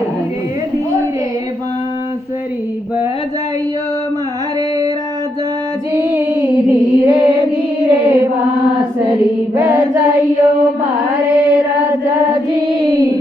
धीरे धीरे बांसुरी बजाइयो मारे राजा जी। धीरे धीरे बांसुरी बजाइयो मारे राजा जी।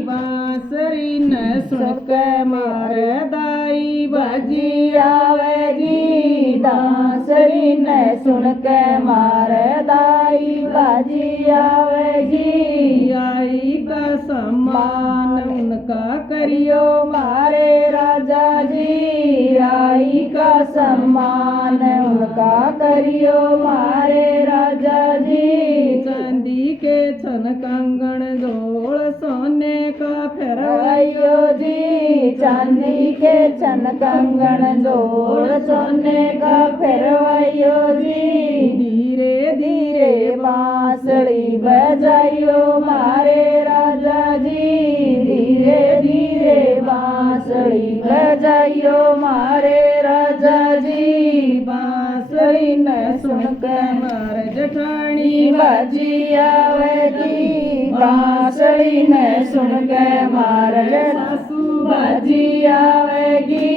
बांसुरी न सुन के मारे दाई बाजी आवेगी। बांसुरी न सुन के मारे दाई बाजी आवेगी। आई का सम्मान उनका करियो मारे राजा जी। आई का सम्मान उनका करियो मारे राजा जी। चांदी के छन कंगन जोड़ सोने का फेरवाइयो जी। चांदी के छन कंगन जोड़ सोने का फेरवाइयो जी। धीरे धीरे बांसुरी बजाइयो मारे राजा जी। धीरे धीरे बांसुरी बजाइयो मारे राजा जी। बांसुरी न सुन के मारे जठानी बाजी आवेगी। बांसुरी न सुन के मारे सासू बाजी आवेगी।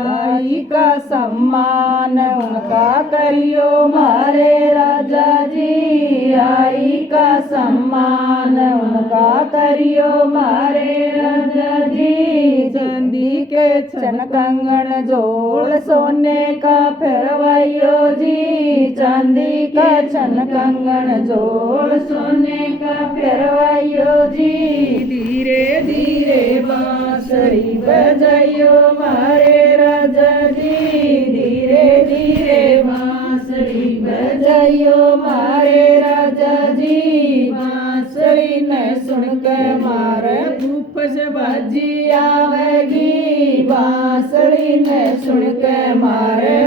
आई का सम्मान उनका करियो मारे राजा जी। आई का सम्मान उनका करियो मारे राजा जी। चांदी के छन कंगन जोड़ सोने का फेरवाइयो जी। चांदी का छन कंगन जोड़ सोने का फेरवाइयो जी। धीरे धीरे बांसुरी बजाइयो मारे राजा जी। धीरे धीरे बांसुरी बजाइयो मारे राजा जी। बांसुरी न सुन के मारे ऊपस बाजी आवेगी। बांसुरी न सुन के मारे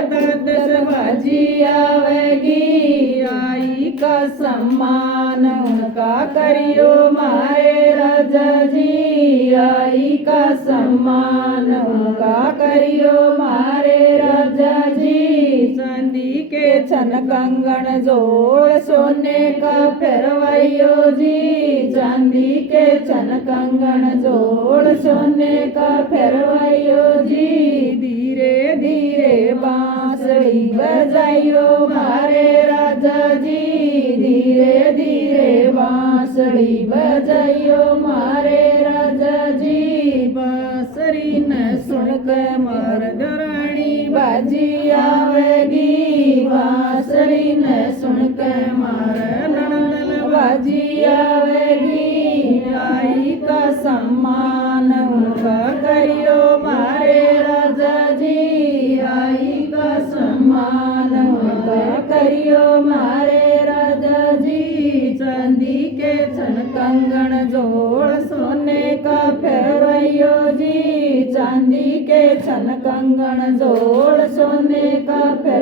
दस बाजी आवेगी। आई का सम्मान उनका करियो मारे राजा जी। आई का सम्मान उनका करियो मारे राजा जी। चांदी के छन कंगन जोड़ सोने का फेरवाइयो जी। चांदी के छन कंगन जोड़ सोने का फेरवाइयो जी। धीरे धीरे बांसुरी बजाइयो मारे राजा जी। धीरे धीरे बांसुरी बजाइयो मारे राजा जी। बांसुरी न सुन के मारे दरानी बाजी आवेगी। बांसुरी न सुन के मारे ननद बाजी आवेगी। आई का सम्मान उनका करियो मारे राजा जी। आई का सम्मान उनका करियो मारे राजा जी। चांदी के छन कंगन जोड़ सोने का फेरवाइयो जी। चांदी के छन कंगन जोड़ सोने का फेर